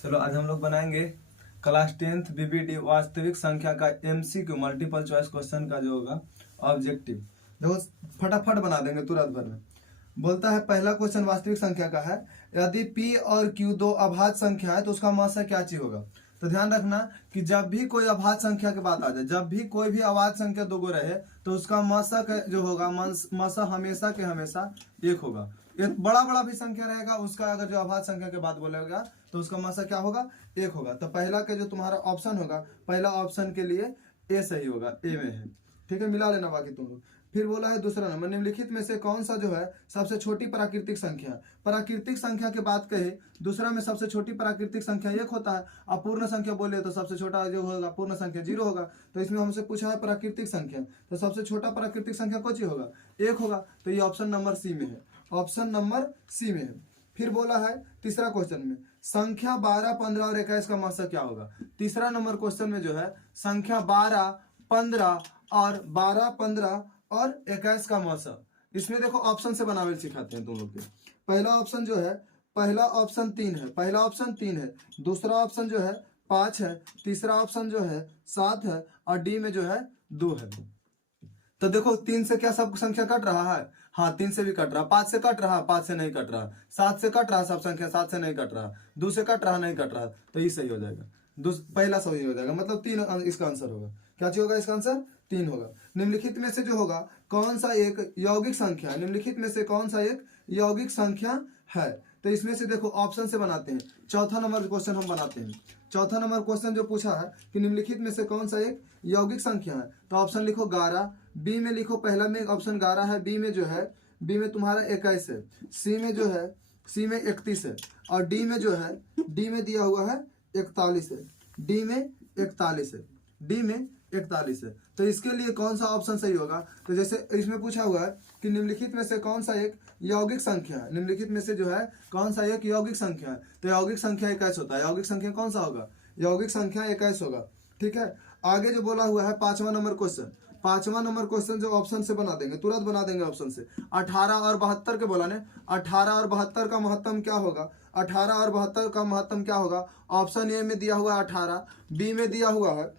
चलो आज हम लोग बनाएंगे क्लास 10th बीबीडी वास्तविक संख्या का एमसीक्यू मल्टीपल चॉइस क्वेश्चन का जो होगा ऑब्जेक्टिव। देखो फटाफट बना देंगे तुरंत भर में। बोलता है पहला क्वेश्चन वास्तविक संख्या का है, यदि p और q दो अभाज्य संख्या है तो उसका मासा क्या चीज होगा। तो ध्यान रखना कि जब भी कोई अभाज्य संख्या की बात आ जाए, जब भी कोई भी अभाज्य संख्या दो गो रहे तो उसका मासा जो होगा मासा हमेशा के हमेशा एक होगा। एक बड़ा बड़ा भी संख्या रहेगा उसका अगर जो अभाज्य संख्या के बात बोलेगा तो उसका मासा क्या होगा, एक होगा। तो पहला के जो तुम्हारा ऑप्शन होगा, पहला ऑप्शन के लिए ए सही होगा, ए में है। ठीक है, मिला लेना बाकी तुम लोग। फिर बोला है दूसरा नंबर, निम्नलिखित में से कौन सा जो है सबसे छोटी प्राकृतिक संख्या। प्राकृतिक संख्या की बात कहे, दूसरा में सबसे छोटी प्राकृतिक संख्या एक होता है। अब पूर्ण संख्या बोले तो सबसे छोटा जो होगा पूर्ण संख्या 0 होगा। तो इसमें हमसे पूछा है प्राकृतिक संख्या, तो सबसे छोटा प्राकृतिक संख्या कौन सी होगा, एक होगा। तो ये ऑप्शन नंबर सी में है, ऑप्शन नंबर सी में है। फिर बोला है तीसरा क्वेश्चन में संख्या 12, 15 और 21 का मासा क्या होगा। तीसरा नंबर क्वेश्चन में जो है संख्या 12, 15 और 21 का मासा। इसमें देखो ऑप्शन से बनावे सिखाते हैं तुम लोग के। पहला ऑप्शन जो है, पहला ऑप्शन 3 है, पहला ऑप्शन 3 है, दूसरा ऑप्शन जो है 5 है, तीसरा ऑप्शन जो है 7 है और डी में जो है 2 है। तो देखो 3 से क्या सब संख्या कट रहा है, हाँ 3 से भी कट रहा, 5 से कट रहा, 5 से नहीं कट रहा, 7 से कट रहा सब संख्या, 7 से नहीं कट रहा, 2 से कट रहा नहीं कट रहा। तो ये सही हो जाएगा, पहला सही हो जाएगा, मतलब 3 इसका आंसर होगा। क्या चीज होगा इसका आंसर, 3 होगा। निम्नलिखित में से जो होगा कौन सा एक यौगिक संख्या है, निम्नलिखित में से कौन सा एक यौगिक संख्या है। तो इसमें से देखो ऑप्शन से बनाते हैं। चौथा नंबर क्वेश्चन हम बनाते हैं। चौथा नंबर क्वेश्चन जो पूछा है कि निम्नलिखित में से कौन सा एक यौगिक संख्या है, तो ऑप्शन लिखो 11, बी में लिखो, पहला में ऑप्शन 11 है, बी में जो है, बी में तुम्हारा 21 है, सी में जो है, सी में 31 है और डी में जो है, डी में दिया हुआ है 41 है, डी में 41 है, डी में 41 है। तो इसके लिए कौन सा ऑप्शन सही होगा। तो जैसे इसमें पूछा हुआ है कि निम्नलिखित में से कौन सा एक यौगिक संख्या है, निम्नलिखित में से जो है कौन सा एक यौगिक संख्या है। तो यौगिक संख्या 21 होता है, यौगिक संख्या कौन सा होगा, यौगिक संख्या 21 होगा। ठीक है, आगे जो बोला हुआ है पांचवा नंबर क्वेश्चन, पांचवा नंबर क्वेश्चन जो ऑप्शन से बना देंगे, तुरंत बना देंगे ऑप्शन से। 18 और 72 के बोला ने, 18 और 72 का महत्तम क्या होगा, 18 और 72 का महत्तम क्या होगा। ऑप्शन ए में दिया हुआ है 18, बी में दिया हुआ है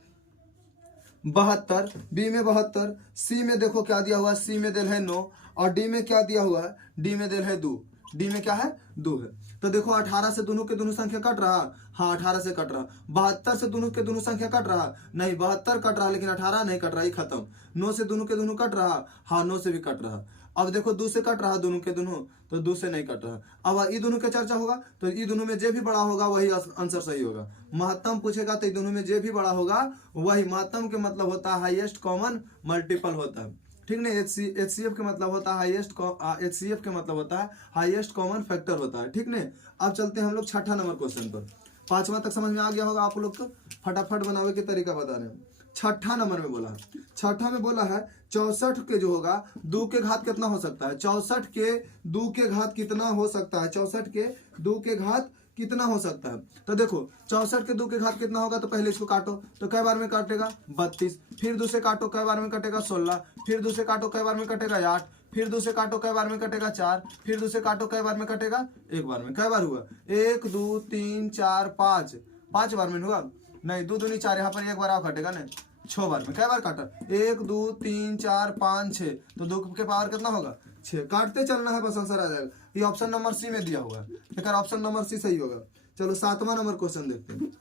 72, बी में 72, सी में देखो क्या दिया हुआ है, सी में दिल है 9 और डी में क्या दिया हुआ है, डी में दिल है 2, डी में क्या है 2 है। तो देखो 18 से दोनों के दोनों संख्या कट रहा, हाँ 18 से कट रहा। 72 से दोनों के दोनों संख्या कट रहा, नहीं 72 कट रहा लेकिन 18 नहीं कट रहा, ये खत्म। 9 से दोनों के दोनों कट रहा, हाँ 9 से भी कट रहा। अब देखो 2 से कट रहा दोनों के दोनों, तो 2 से नहीं कट रहा। अब ये दोनों का चर्चा होगा तो ये दोनों में जो भी बड़ा होगा वही आंसर सही होगा। महत्तम पूछेगा तो ये दोनों में जो भी बड़ा होगा वही, महत्तम के मतलब होता है हाईएस्ट कॉमन मल्टीपल होता है। ठीक नहीं, HCF के मतलब होता है हाईएस्ट, HCF के मतलब होता है हाईएस्ट कॉमन फैक्टर होता है। ठीक नहीं, अब चलते हैं हम लोग छठा नंबर क्वेश्चन पर। पांचवा तक समझ में आ गया होगा आप लोग को, फटाफट बनावे के तरीका बता रहे हैं। छठा नंबर में बोला है, छठा में बोला है 64 के जो होगा 2 के घात कितना हो सकता है, 64 के 2 के घात कितना हो सकता है, 64 के 2 के घात कितना हो सकता है। तो देखो 64 के 2 के घात कितना होगा, तो पहले इसको काटो तो कई बार में काटेगा 32, फिर 2 से काटो कई बार में कटेगा 16, फिर 2 से काटो कई बार में कटेगा 8, फिर 2 से काटो कई बार में कटेगा 4, फिर 2 से काटो कई बार में कटेगा एक बार में। कई बार हुआ 1 2 3 4 5, 5 बार में हुआ, नहीं 2 दूनी 4, यहाँ पर एक बार और कटेगा, नहीं 6 बार में। कई बार काटा, 1 2 3 4 5 6, तो 2 के पावर कितना होगा 6, काटते चलना है बस आंसर आ जाएगा। ये ऑप्शन नंबर सी में दिया हुआ है, लेकिन ऑप्शन नंबर सी सही होगा। चलो सातवां नंबर क्वेश्चन देखते हैं।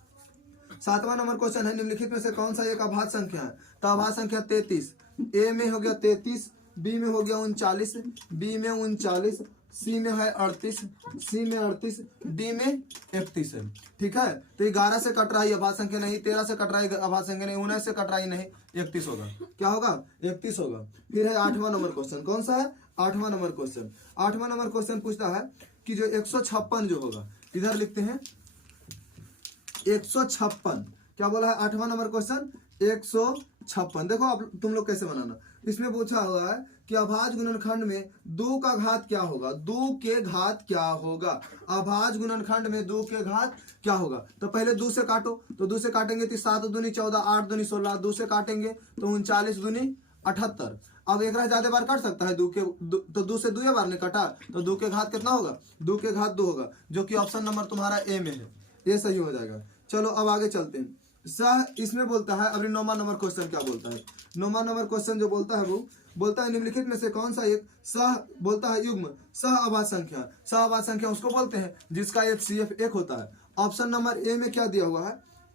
सातवां नंबर क्वेश्चन है निम्नलिखित में से कौन सा एक अभाज्य संख्या है। तो अभाज्य संख्या 33, ए में हो गया 33, बी में हो गया 39, बी में 39, सी में है 38, सी में 38, डी में 31 है। ठीक है, तो 11 से कट रहा है अभाज्य संख्या नहीं, 13 से कट रहा है अभाज्य संख्या नहीं, 19 से कट रहा है नहीं, 31 होगा। क्या होगा, 31 होगा। फिर है आठवां नंबर क्वेश्चन, कौन सा है, आठवां नंबर क्वेश्चन। आठवां नंबर क्वेश्चन पूछता है कि जो 156 जो होगा, इधर लिखते हैं 156। क्या बोला है आठवां नंबर क्वेश्चन, 156। देखो आप तुम लोग कैसे बनाना। इसमें पूछा हुआ है कि अभाज्य गुणनखंड में 2 का घात क्या होगा, 2 के घात क्या होगा। अभाज्य गुणनखंड में 2 के घात क्या होगा। तो पहले 2 से काटो, तो 2 से काटेंगे तो 7 दूनी 14, 8 दूनी 16, 2 से काटेंगे तो 39 दूनी 78। अब एक ज्यादा बार काट सकता है 2 के, तो 2 से 2 बार ने काटा, तो 2 के घात कितना होगा, 2 के घात 2 होगा, जो कि ऑप्शन नंबर तुम्हारा ए में है, ये सही हो जाएगा। चलो अब आगे चलते हैं। सह इसमें बोलता है, अभी 9वां नंबर क्वेश्चन क्या बोलता है, 9वां नंबर क्वेश्चन जो बोलता है वो बोलता है निम्नलिखित में से कौन सा एक सह बोलता है युग्म सह अभाज्य संख्या। सह अभाज्य संख्या उसको बोलते हैं जिसका HCF 1 होता है। ऑप्शन नंबर ए में क्या दिया हुआ है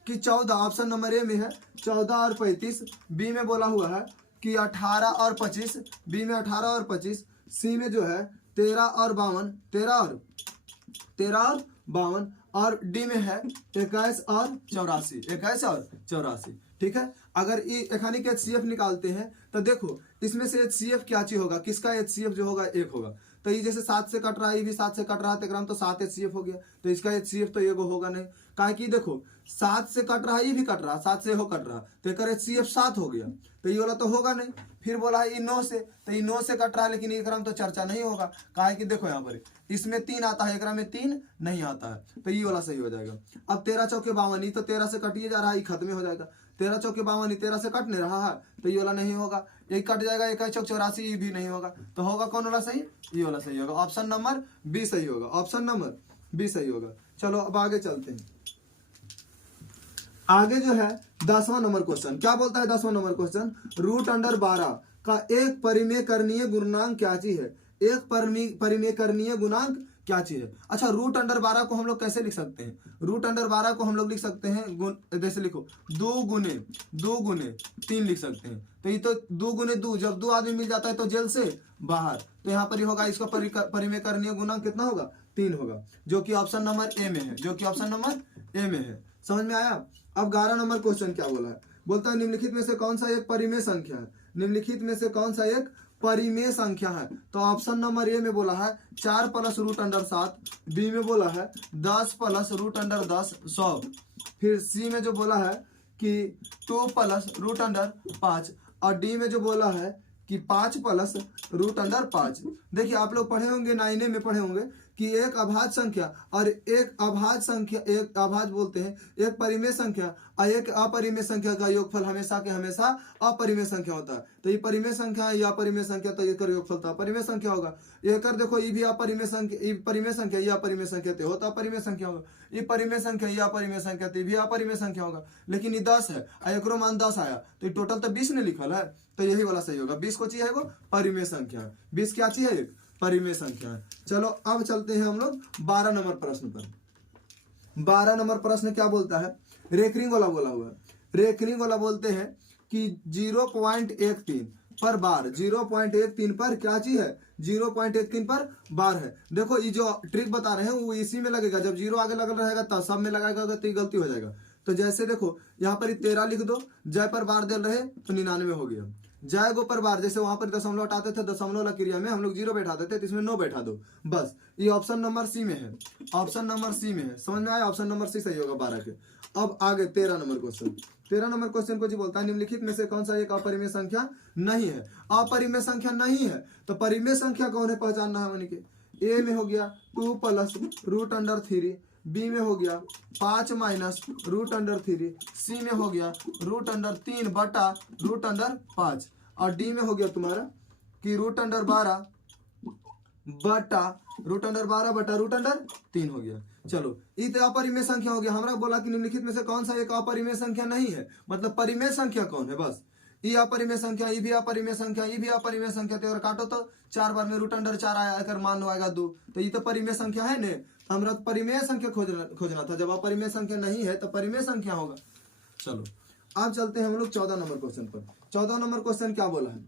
कि 14, ऑप्शन नंबर ए में है 14 और 35, बी में बोला हुआ है कि 18 और 25, बी में 18 और 25, सी में जो है 13 और 52, 13 और 52, और डी में है 21 और 84, 21 और 84। ठीक है, अगर एखानी के HCF निकालते हैं तो देखो इसमें से HCF क्या चीज होगा, किसका HCF जो होगा 1 होगा। तो ये जैसे 7 से कट रहा है, ये भी 7 से कट रहा है, तो तो 7 HCF हो गया। तो इसका HCF तो ये होगा नहीं, काहे कि देखो 7 से कट रहा है, ये भी कट रहा है, 7 से हो कट रहा, तो एक HCF 7 हो गया, तो ये वाला तो होगा नहीं। फिर बोला है ये 9 से, तो ये 9 से कट रहा है, लेकिन एक तो चर्चा नहीं होगा, काहे कि देखो यहाँ पर इसमें 3 आता है, एक में 3 नहीं आता है, तो ये वाला सही हो जाएगा। अब 13 चौके 52, तो 13 से कटिए जा रहा है, ये खत्म हो जाएगा। 13 चौके 52, 13 से कट नहीं रहा है, तो ये वाला नहीं होगा। ये कट जाएगा, 21 चौक 84, ये भी नहीं होगा। तो होगा कौन वाला सही, ये वाला सही होगा। ऑप्शन नंबर बी सही होगा, ऑप्शन नंबर बी सही होगा। चलो अब आगे चलते हैं। आगे जो है 10वां नंबर क्वेश्चन क्या बोलता है, 10वां नंबर क्वेश्चन √12 का एक परिमेय करणीय गुणांक क्या चीज है, एक परिमेय करणीय गुणांक क्या चीज है। अच्छा, √12 को हम लोग कैसे लिख सकते हैं, √12 को हम लोग लिख सकते हैं जैसे लिखो 2 गुने 3 लिख सकते हैं। तो ये तो 2 गुने 2, जब 2 आदमी मिल जाता है तो जेल से बाहर, तो यहाँ पर ही होगा इसका परिमेय करणीय गुणांक कितना होगा, 3 होगा, जो कि ऑप्शन नंबर ए में है, जो कि ऑप्शन नंबर ए में है। समझ में आया। अब 11 नंबर क्वेश्चन क्या बोला है, बोलता है निम्नलिखित में से कौन सा एक परिमेय संख्या है, निम्नलिखित में से कौन सा एक परिमेय संख्या है। तो ऑप्शन नंबर ए में बोला है 4 + √7, बी में बोला है 10 + √10 100, फिर सी में जो बोला है कि 2 + √5, और डी में जो बोला है कि 5 + √5। देखिए आप लोग पढ़े होंगे 9 में पढ़े होंगे कि एक अभाज्य संख्या और एक अभाज्य संख्या, एक अभाज्य बोलते हैं एक परिमेय संख्या और एक अपरिमेय संख्या का योगफल हमेशा के हमेशा अपरिमेय संख्या होता है। तो ये परिमेय संख्या है या अपरिमेय संख्या, तो ये योगफल तो अपरिमेय संख्या होगा। ये कर देखो ये भी अपरिमेय संख्या, ये परिमेय संख्या या अपरिमेय संख्या तो होता अपरिमेय संख्या होगा। ये परिमेय संख्या या अपरिमेय संख्या तो भी अपरिमेय संख्या होगा। लेकिन ये 10 है और एक मान 10 आया, तो ये टोटल तो 20 ने लिखल है, तो यही वाला सही होगा। 20 को चाहिए वो परिमेय संख्या है, 20 क्या चाहिए एक परिमेय संख्या है। चलो अब चलते हैं हम लोग 12 नंबर प्रश्न पर। 12 नंबर प्रश्न क्या बोलता है, रेकरिंग वाला बोला हुआ है। रेकरिंग वाला बोलते हैं कि 0.13 पर बार, 0.13 पर क्या चीज है, 0.13 पर बार है। देखो ये जो ट्रिक बता रहे हैं वो इसी में लगेगा, जब 0 आगे लगा रहेगा तब सब में लगाएगा तो ये गलती हो जाएगा। तो जैसे देखो यहाँ पर 13 लिख दो, जय पर बार दे रहे तो 99 हो गया। जय गो पर बार, जैसे वहां पर दशमलव हटाते थे, दशमलव क्रिया में हम लोग 0 बैठाते थे, तो इसमें 9 बैठा दो बस। ये ऑप्शन नंबर सी में है, ऑप्शन नंबर सी में है। समझ में आया, ऑप्शन नंबर सी सही होगा 12 के। अब आगे 13 नंबर क्वेश्चन। 13 नंबर क्वेश्चन को जी बोलता है निम्नलिखित में से कौन सा एक अपरिमेय संख्या नहीं है। अपरिमेय संख्या नहीं है तो परिमेय संख्या कौन है पहचानना है उन्हीं के। ए में हो गया 2 + √3, बी में हो गया 5 - √3, सी में हो गया √3 बटा √5, और डी में हो गया तुम्हारा कि √12 बटा √3 हो गया। चलो ये तो अपरिमेय संख्या हो गया। हमरा बोला कि निम्नलिखित में से कौन सा एक अपरिमेय संख्या नहीं है, मतलब परिमेय संख्या कौन है, बस ये अपरिमेय संख्या, ये भी अपरिमेय संख्या, ये भी अपरिमेय संख्या। तो अगर काटो तो 4 बार में √4 आया, अगर मान लो आएगा 2, तो ये तो परिमेय संख्या है ने। हमरा परिमेय संख्या खोजना था, जब अपरिमेय संख्या नहीं है तो परिमेय संख्या होगा। चलो अब चलते हैं हम लोग 14 नंबर क्वेश्चन पर। 14 नंबर क्वेश्चन क्या बोला है,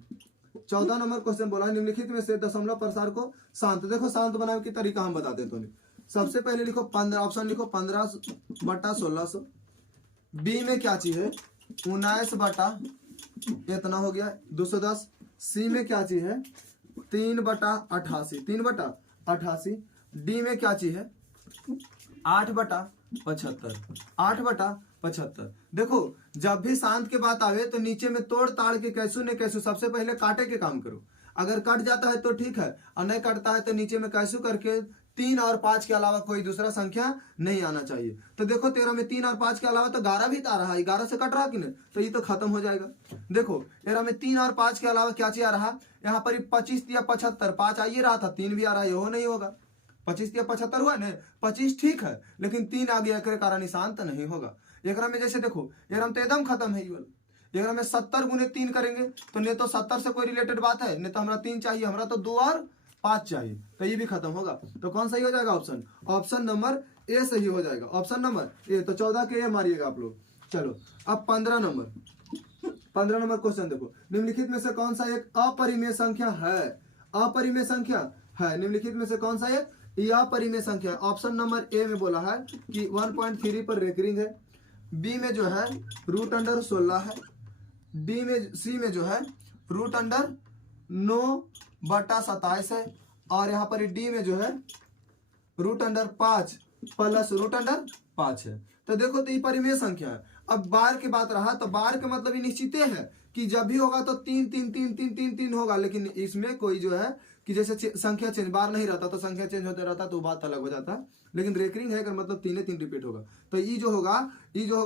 14 नंबर क्वेश्चन बोला है निम्नलिखित में से दशमलव प्रसार को शांत। देखो शांत बनाने की तरीका हम बताते हैं। तो सबसे पहले लिखो 15, ऑप्शन लिखो 15 बटा 1600, बी में क्या चीज है 19 बटा इतना हो गया 210, सी में क्या चीज है 3 बटा 88, 3 बटा 88, डी में क्या चीज है 8 बटा 75, 8 बटा 75। देखो जब भी शांत के बात आवे तो नीचे में तोड़ ताड़ के कैसू न कैसू सबसे पहले काटे के काम करो। अगर कट जाता है तो ठीक है, और नहीं कटता है तो नीचे में कैसू करके 3 और 5 के अलावा कोई दूसरा संख्या नहीं आना चाहिए। तो देखो 13 में 3 और 5 के अलावा तो 11 भी आ रहा है, 11 से कट रहा कि नहीं, तो ये तो खत्म हो जाएगा। देखो 13 में 3 और 5 के अलावा क्या चीज आ रहा, यहाँ पर 25 या 75, 5 आ ही रहा था, 3 भी आ रहा है, ये नहीं होगा। 25 या 75 हुआ ना, 25 ठीक है, लेकिन 3 आ गया के कारण निशान तो नहीं होगा। एकरा में जैसे देखो, एकरा में तो एकदम खत्म है ये वाला। एकरा में 70 गुने 3 करेंगे तो नहीं तो 70 से कोई रिलेटेड बात है, नहीं तो हमारा 3 चाहिए, हमारा तो 2 और 5 चाहिए, तो ये भी खत्म होगा। तो कौन सही हो जाएगा ऑप्शन? ऑप्शन नंबर ए सही हो जाएगा, ऑप्शन नंबर ए। तो 14 के ए मारिएगा आप लोग। चलो अब 15 नंबर क्वेश्चन देखो, निम्नलिखित में से कौन सा एक अपरिमेय संख्या है? अपरिमेय संख्या है, निम्नलिखित में से कौन सा एक यह अपरिमेय संख्या? ऑप्शन नंबर ए में बोला है कि 1.3 पर रेकरिंग है, बी में जो है √16 है, डी में सी में जो है √9/27 है, और यहाँ पर डी में जो है √5 प्लस √5 है। तो देखो तो ये परिमेय संख्या है। अब बार की बात रहा तो बार का मतलब ये निश्चित है कि जब भी होगा तो 3 3 3 3 3 3 होगा, लेकिन इसमें कोई जो है कि जैसे संख्या चेंज, बार नहीं रहता तो संख्या चेंज होते रहता तो बात अलग हो जाता, लेकिन रेकरिंग है मतलब 3 3 रिपीट होगा। तो ये जो होगा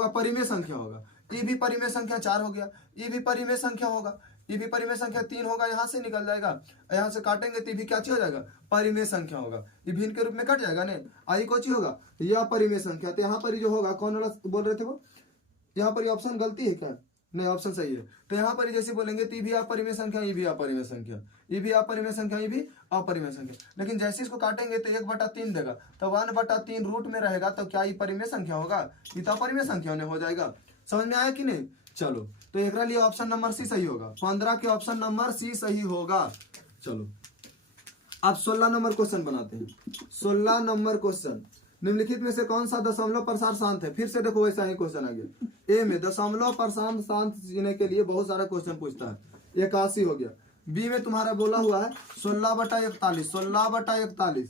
परिमेय संख्या होगा। ये भी परिमेय संख्या 4 हो गया, ये भी परिमेय संख्या होगा, ये भी परिमेय संख्या 3 होगा, यहाँ से निकल जाएगा, यहाँ से काटेंगे तो ये भी क्या चीज हो जाएगा? परिमेय संख्या होगा। ये भिन्न के रूप में कट जाएगा नहीं, आई कौन चीज होगा? यह परिमेय संख्या। तो यहाँ पर जो होगा, कौन वाला बोल रहे थे वो? यहाँ पर ऑप्शन गलती है क्या? नहीं, ऑप्शन सही है। तो यहाँ पर जैसे बोलेंगे तो ये भी अपरिमेय संख्या, ये भी अपरिमेय संख्या, ये भी अपरिमेय संख्या, ये भी अपरिमेय संख्या। लेकिन जैसे इसको काटेंगे तो 1/3 देगा, तो 1/3 रूट में रहेगा, तो क्या ये परिमेय संख्या होगा? ये तो अपरिमेय संख्या हो जाएगा। समझ में आया कि नहीं? चलो, तो एक लिए ऑप्शन नंबर सी सही होगा, 15 के ऑप्शन नंबर सी सही होगा। चलो अब 16 नंबर क्वेश्चन बनाते हैं। 16 नंबर क्वेश्चन, निम्नलिखित में से कौन सा दशमलव प्रसार शांत है? फिर से देखो वैसा ही क्वेश्चन आ गया। ए में दशमलव प्रसार शांत जीने के लिए बहुत सारा क्वेश्चन पूछता है, 81 हो गया। बी में तुम्हारा बोला हुआ है 16/41,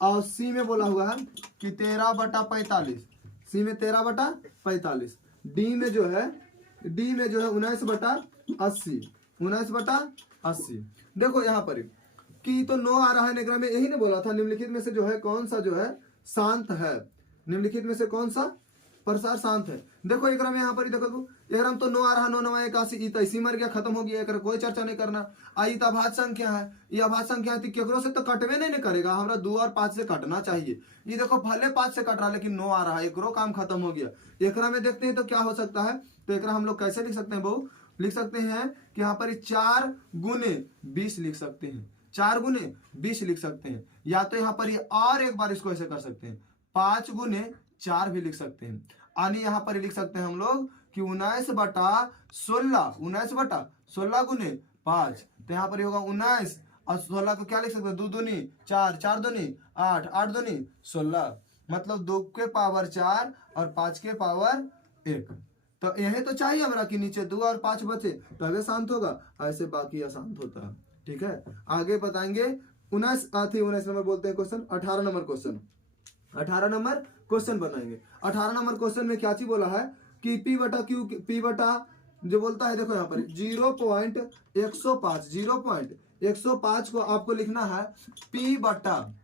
और सी में बोला हुआ है कि 13/45, सी में 13/45। डी में जो है 19/80। देखो यहाँ पर कि तो 9 आ रहा है निगरा में, यही ने बोला था निम्नलिखित में से जो है कौन सा जो है शांत है? निम्नलिखित में से कौन सा प्रसार शांत है? देखो एक में यहाँ पर ही देखो, एक तो 9 आ रहा, 9 9 81, तो इसी मर गया, खत्म हो गया, कोई चर्चा नहीं करना। आई तो अभाज्य संख्या है, ये अभाज्य संख्या है, केकरो से तो कटवे नहीं करेगा, हमारा 2 और 5 से कटना चाहिए। ये देखो भले 5 से कट रहा, लेकिन 9 आ रहा है, एकरो काम खत्म हो गया। एकरा में देखते हैं तो क्या हो सकता है। तो एकरा हम लोग कैसे लिख सकते हैं बहू? लिख सकते हैं कि यहाँ पर 4 गुने 20 लिख सकते हैं, 4 गुने 20 लिख सकते हैं, या तो यहाँ पर और एक बार इसको ऐसे कर सकते हैं, 5 गुने 4 भी लिख सकते हैं। यानी यहाँ पर लिख सकते हैं हम लोग कि 19/16 गुने 5, तो यहाँ पर होगा 19, और 16 को क्या लिख सकते हैं? 2 दूनी 4, 4 दूनी 8, 8 दूनी 16, मतलब 2 के पावर 4 और 5 के पावर 1। तो यही तो चाहिए हमरा कि नीचे 2 और 5 बचे, तो अभी शांत होगा, ऐसे बाकी अशांत होता है। ठीक है, आगे बताएंगे। 19 नंबर बोलते हैं question. 18 number question, 18 number question बनाएंगे। 18 नंबर क्वेश्चन में क्या चीज बोला है कि P/Q, P/ जो बोलता है, देखो यहाँ पर 0.105, 0.105 को आपको लिखना है P/2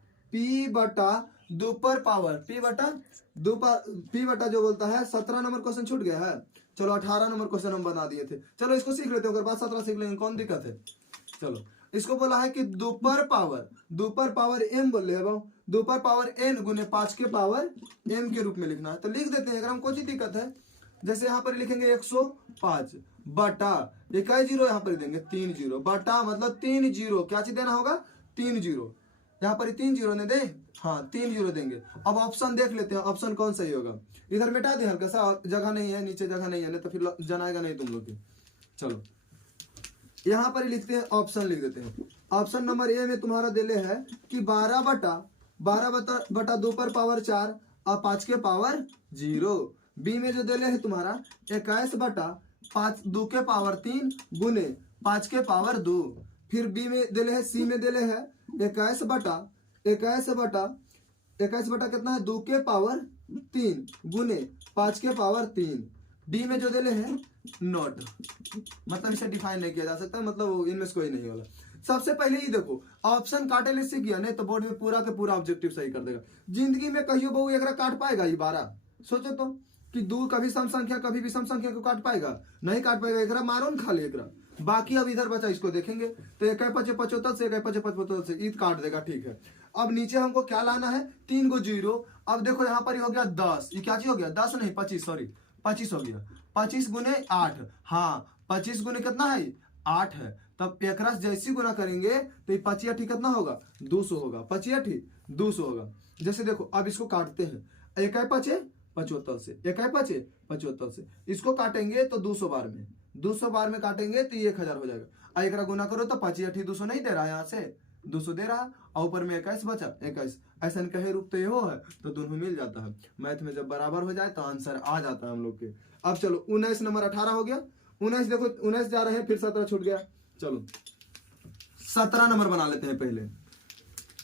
जो बोलता है। 17 नंबर क्वेश्चन छूट गया है। चलो 18 नंबर क्वेश्चन हम बना दिए थे, चलो इसको सीख लेते हैं, बाद 17 सीख लेंगे, कौन दिक्कत है। चलो इसको बोला है कि 2 पर पावर m बोल रहे हैं, 2 पर पावर n गुने 5 के पावर m के रूप में लिखना है। तो लिख देते हैं, अगर हम कोई दिक्कत है। जैसे यहाँ पर लिखेंगे 105 बटा, एक जीरो यहाँ पर देंगे 3 जीरो, बटा मतलब 3 जीरो, क्या चीज देना होगा? 3 जीरो, यहाँ पर 3 जीरो ने दे, हाँ 3 जीरो देंगे। अब ऑप्शन देख लेते हैं, ऑप्शन कौन सही होगा। इधर मिटा दे, हल्का सा जगह नहीं है, नीचे जगह नहीं है, नहीं तो फिर जनाएगा नहीं तुम लोग की। चलो यहाँ पर ही लिखते हैं, ऑप्शन लिख देते हैं। ऑप्शन नंबर ए में तुम्हारा दिले है कि 12 बटा 2 पर पावर 4 और 5 के पावर 0। बी में जो दिले है तुम्हारा 21 बटा 5 2 के पावर 3 गुने 5 के पावर 2। फिर बी में दिले है, सी में दिले है 21 बटा कितना है? 2 के पावर 3 गुने 5 के पावर 3। डी में जो दिले हैं नॉट, मतलब इसे डिफाइन नहीं किया जा सकता, मतलब इनमें से कोई नहीं होगा। सबसे पहले ही देखो, ऑप्शन काटे ले से किया नहीं तो बोर्ड में पूरा के पूरा ऑब्जेक्टिव सही कर देगा। जिंदगी में कहियो बहु एक काट पाएगा ये 12? सोचो तो कि 2 कभी सम संख्या कभी विषम संख्या को काट पाएगा? नहीं काट पाएगा। एक मारो न खाली एक। बाकी अब इधर बचा, इसको देखेंगे तो 1 5 75 से 1 5 75 से ईद काट देगा। ठीक है, अब नीचे हमको क्या लाना है, 3 गो जीरो। अब देखो यहाँ पर हो गया 10, ये क्या चीज हो गया, 10 नहीं 25, सॉरी 25 हो गया। 25 गुने 8, हाँ 25 गुने कितना है, 8 है। तब एक रस जैसी गुना करेंगे तो ये 25 कितना होगा, 200 होगा। 25 200 होगा। जैसे देखो अब इसको काटते हैं, 1 5 75 से, 1 5 75 से इसको काटेंगे तो 200 बार में, 200 बार में काटेंगे तो ये 1000 हो जाएगा। एक गुना करो तो 25 200 नहीं दे रहा है, यहाँ से 200 दे रहा, और ऊपर में 21 बचा, 21 ऐसा कहे रूप तो ये हो है, तो दोनों मिल जाता है। मैथ में जब बराबर हो जाए तो आंसर आ जाता है हम लोग के। अब चलो 19 नंबर 18 हो गया, 19 देखो 19 जा रहे हैं, फिर 17 छूट गया। चलो 17 नंबर बना लेते हैं, पहले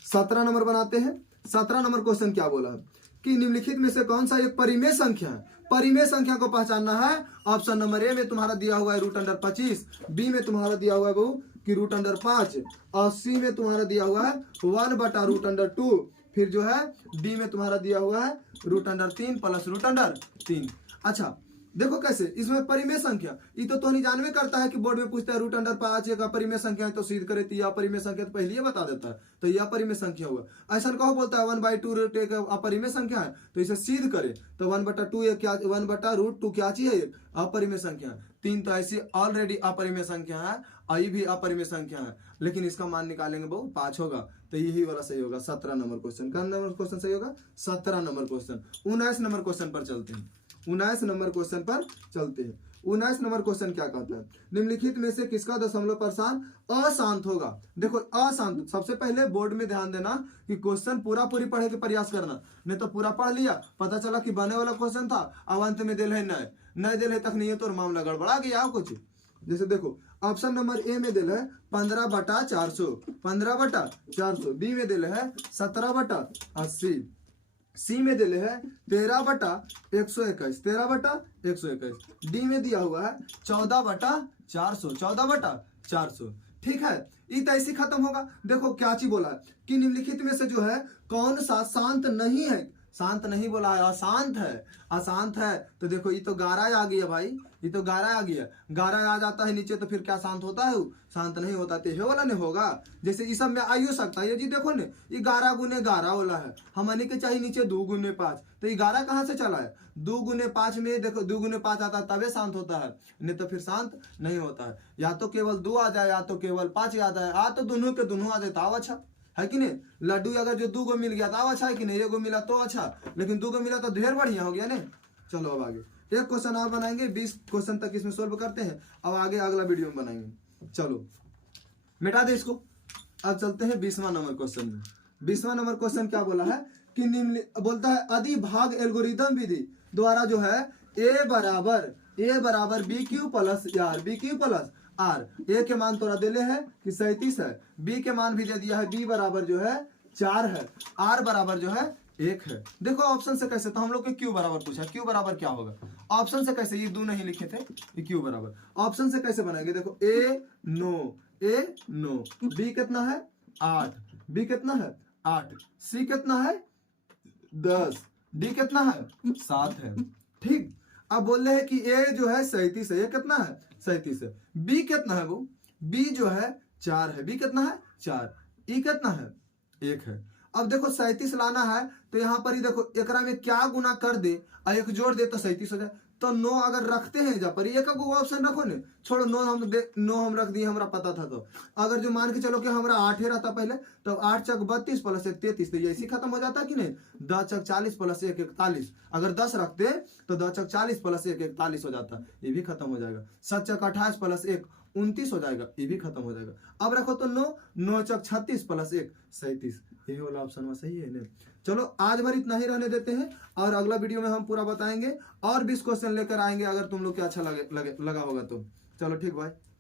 17 नंबर बनाते हैं। 17 नंबर क्वेश्चन क्या बोला है कि निम्नलिखित में से कौन सा एक परिमेय संख्या है। परिमेय संख्या को पहचानना है। ऑप्शन नंबर ए में तुम्हारा दिया हुआ है √25, बी में तुम्हारा दिया हुआ है बहू कि √5, और सी में तुम्हारा दिया हुआ है 1/√2, फिर जो है डी में तुम्हारा दिया हुआ है √3 प्लस √3। अच्छा देखो कैसे इसमें परिमेय संख्या, ये तो नहीं जानवे करता है कि बोर्ड में पूछता है √5 एक अपरिमेय संख्या है तो सिद्ध करे, तो यह अपरिमेय संख्या तो पहले ही बता देता है, तो यह अपरिमेय संख्या हुआ। ऐसा कहो बोलता है 1/2 एक अपरिमेय संख्या है तो इसे सिद्ध करे, तो 1/2 क्या, 1/√2 क्या चीज है, एक अपरिमेय संख्या है। 3 तो ऐसी ऑलरेडी अपरिमेय संख्या है, और ये भी अपरिमेय संख्या है, लेकिन इसका मान निकालेंगे बहु 5 होगा, तो यही वाला सही होगा। 17 नंबर क्वेश्चन, कौन नंबर क्वेश्चन सही होगा, 17 नंबर क्वेश्चन। 19 नंबर क्वेश्चन पर चलते हैं, 19 नंबर क्वेश्चन पर चलते हैं। 19 नंबर क्वेश्चन क्या कहता है, निम्नलिखित में से किसका दशमलव प्रसार अशांत होगा। देखो अशांत, सबसे पहले बोर्ड में ध्यान देना कि क्वेश्चन पूरा पूरी पढ़े के प्रयास करना, नहीं तो पूरा पढ़ लिया पता चला कि बने वाला क्वेश्चन था, अब अंत में दिल है नहीं दिल है तक नहीं है तो मामला गड़बड़ा गया कुछ। जैसे देखो ऑप्शन नंबर ए में दिल है 15/400, 15/400, बी में दिल है 17/80, सी में दिले है 13/121, 13/121, डी में दिया हुआ है 14/400, 14/400। ठीक है, ये ऐसे खत्म होगा। देखो क्या चीज बोला है कि निम्नलिखित में से जो है कौन सा शांत नहीं है, शांत नहीं बोला है, अशांत है। अशांत है तो देखो ये तो 11 आ गया भाई, ये तो 11 आ गया, 11 आ जाता है नीचे तो फिर क्या शांत होता है, शांत नहीं होता, तो ये वाला नहीं होगा। जैसे इस सब में आ ही सकता है, ये जी देखो ने ये 11 गुने 11 वाला है, हमने के चाहिए नीचे 2 गुने 5, तो ये 11 कहाँ से चला है, 2 गुने 5 में देखो 2 गुने 5 आता है तबे शांत होता है, नहीं तो फिर शांत नहीं होता है। या तो केवल 2 आ जाए, या तो केवल 5 आ जाए, आ तो दोनों के दोनों आ जाए तो अच्छा है कि नहीं। लड्डू अगर जो 2 गो मिल गया तो अच्छा है कि नहीं, 1 गो मिला तो अच्छा, लेकिन 2 गो मिला तो ढेर बढ़िया हो गया ने। चलो अब आगे एक क्वेश्चन और बनाएंगे, 20 क्वेश्चन तक इसमें सोल्व करते हैं, अब आगे अगला वीडियो में बनाएंगे। चलो मिटा दे इसको, अब चलते हैं 20वां नंबर क्वेश्चन में। 20वां नंबर क्वेश्चन क्या बोला है कि निम्न बोलता है अधिभाग एल्गोरिथम विधि द्वारा जो है a बराबर BQ plus R, BQ plus R, ए के मान तोरा दिले है कि 37 है, बी के मान भी दे दिया है, बी बराबर जो है 4 है, आर बराबर जो है 1 है। देखो ऑप्शन से कैसे, तो हम लोग के क्यू बराबर पूछा, क्यू बराबर क्या होगा, ऑप्शन से कैसे, ये 2 नहीं लिखे थे, ये क्यू बराबर ऑप्शन से कैसे बनाएंगे। देखो ए नो, बी कितना है 8, बी कितना है 8, सी कितना है 10, डी कितना है 7 है। ठीक, अब बोल रहे हैं कि ए जो है 37 है, ये कितना है 37 है, बी कितना है वो, बी जो है 4 है, बी कितना है 4, ई कितना है 1 है। अब देखो 37 लाना है तो यहाँ पर ही देखो एकरा में क्या गुना कर दे और 1 जोड़ दे तो 37 हो जाए। तो 9 अगर रखते हैं जहाँ पर एक ऑप्शन रखो ने, छोड़ो 9 हम रख दिए, हमरा पता था। तो अगर जो मान के चलो कि हमरा 8 ही रहता पहले, तो 8 चक 32 प्लस 1 33, तो ऐसे खत्म हो जाता कि नहीं। 10 चक 40 प्लस 1 41, अगर 10 रखते तो 10 चक 40 प्लस 1 41 हो जाता, ये भी खत्म हो जाएगा। 7 चक 28 प्लस 1 29 हो जाएगा, ये भी खत्म हो जाएगा। अब रखो तो 9 चक 36 प्लस 1 37, यही वाला ऑप्शन में सही है ना। चलो आज भर इतना ही रहने देते हैं, और अगला वीडियो में हम पूरा बताएंगे और 20 क्वेश्चन लेकर आएंगे, अगर तुम लोग को अच्छा लगा होगा तो। चलो ठीक भाई।